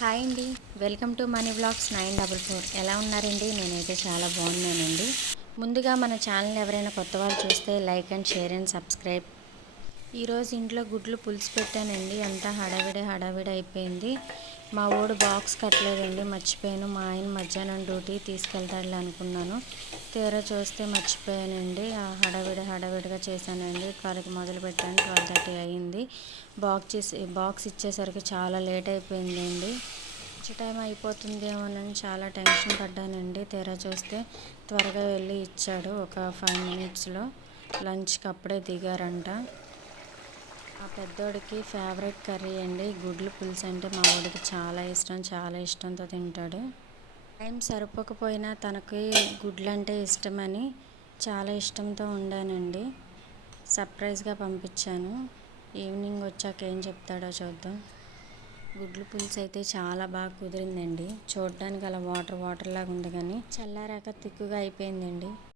Hi అండి. Welcome to money vlogs 944. ఎలా ఉన్నారండి? నేనైతే చాలా బాగున్నానండి. ముందుగా మన ఛానల్ ఎవరైనా కొత్త వాళ్ళు చూస్తే like and share and subscribe. ఈరోజు ఇంట్లో గుడ్లు పులుసు పెట్టానండి. అంతా హడావిడి అయిపోయింది. మా వాడు బాక్స్ కట్టలేదండి, మర్చిపోయాను. మా ఆయన మధ్యాహ్నం డ్యూటీ తీసుకెళ్తాడులే అనుకున్నాను. తీరా చూస్తే మర్చిపోయానండి. హడావిడిగా చేశానండి. 12కి మొదలు పెట్టాను, 12:30 అయ్యింది. బాక్స్ ఇచ్చేసరికి చాలా లేట్ అయిపోయిందండి. లంచ్ టైం అయిపోతుందేమోనని చాలా టెన్షన్ పడ్డానండి. తీరా చూస్తే త్వరగా వెళ్ళి ఇచ్చాడు. ఒక 5 మినిట్స్లో లంచ్కి అప్పుడే దిగారంట. మా పెద్దోడికి ఫేవరెట్ కర్రీ అండి గుడ్లు పులుసు. అంటే మా వాడికి చాలా ఇష్టం, చాలా ఇష్టంతో తింటాడు. టైం సరిపోకపోయినా తనకి గుడ్లు అంటే ఇష్టమని చాలా ఇష్టంతో ఉండానండి. సర్ప్రైజ్గా పంపించాను. ఈవినింగ్ వచ్చాక ఏం చెప్తాడో చూద్దాం. గుడ్లు పులుసు అయితే చాలా బాగా కుదిరిందండి. చూడడానికి అలా వాటర్ లాగా ఉంది, కానీ చల్లారాక తిక్కుగా అయిపోయిందండి.